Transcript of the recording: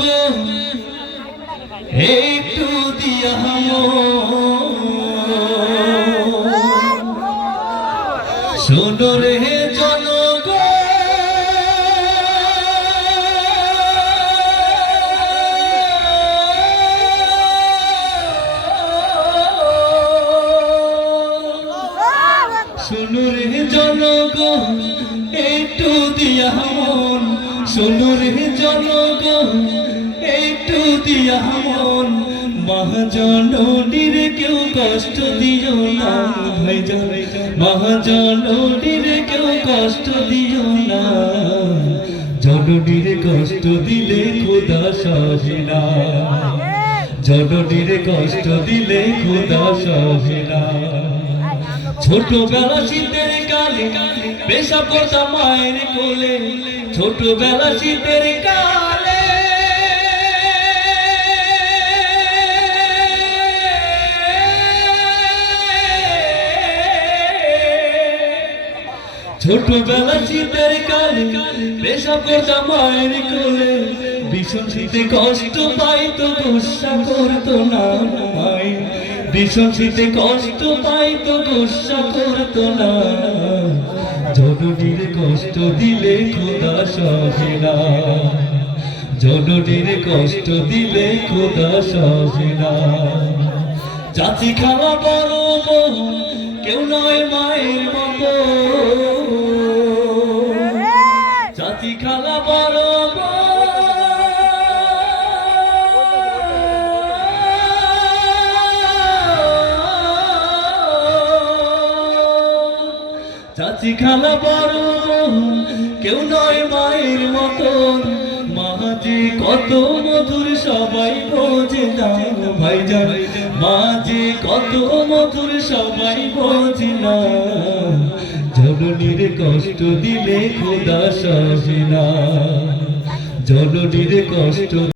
গো একটু দিয়া শোনো রে জনগণ, শোনো রে জনগণ একটু দিয়া মন, শোনো রে জনগণ একটু দিয়া মন, মহাজননীর কেউ কষ্ট দিও না ভাইজান, মহাজননীর কেউ কষ্ট দিও না, জননীর কষ্ট দিলে খোদা সহে না, জননীর কষ্ট দিলে খোদা সহে না। ছোটবেলা শীতের কালে পেশাব করতাম মায়ের কোলে, ছোটবেলা শীতের কালে ছোটবেলা শীতের কালে পেশাব করতাম মায়ের কোলে, ভীষণ শীতে কষ্ট পাইতো গুসা করতো না মাই, ভীষণ শীতে কষ্ট পাইতো গুসা করতো না, জননীর কষ্ট দিলে খোদা সহে না, জননীর কষ্ট দিলে খোদা সহে না। চাচি খালা বড় বউ কেউ নয় মায়ের মতো, চাচি খালা বড় চাচি খালা বড় কেউ নয় মায়ের মতন, মা যে কত মধুর সবাই বোঝে না ভাইজান, মা যে কত মধুর সবাই বোঝে না, জননীর কষ্ট দিলে খোদা সহে না, জননীর কষ্ট